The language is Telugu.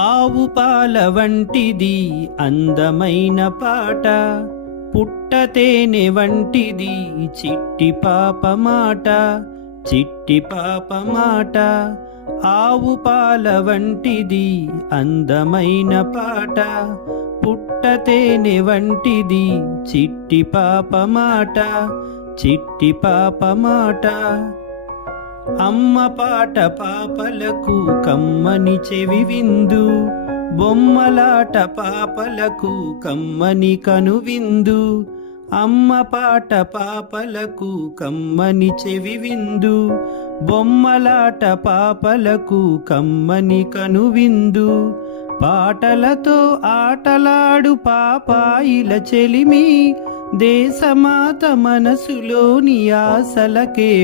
ఆవు పాల వంటిది అందమైన పాట, పుట్టతేనె వంటిది చిట్టి పాప మాట, చిట్టి పాప మాట. ఆవు పాల వంటిది అందమైన పాట, పుట్టతేనె వంటిది చిట్టి పాప మాట, చిట్టి పాప మాట. అమ్మ పాట పాపలకు కమ్మని చెవి విందు, బొమ్మలాట పాపలకు కమ్మని కనువిందు. అమ్మ పాట పాపలకు కమ్మని చెవి విందు, బొమ్మలాట పాపలకు కమ్మని కనువిందు. పాటలతో ఆటలాడు పాపాయిల చెలిమి, దేశమాత మనసులోని ఆశలకే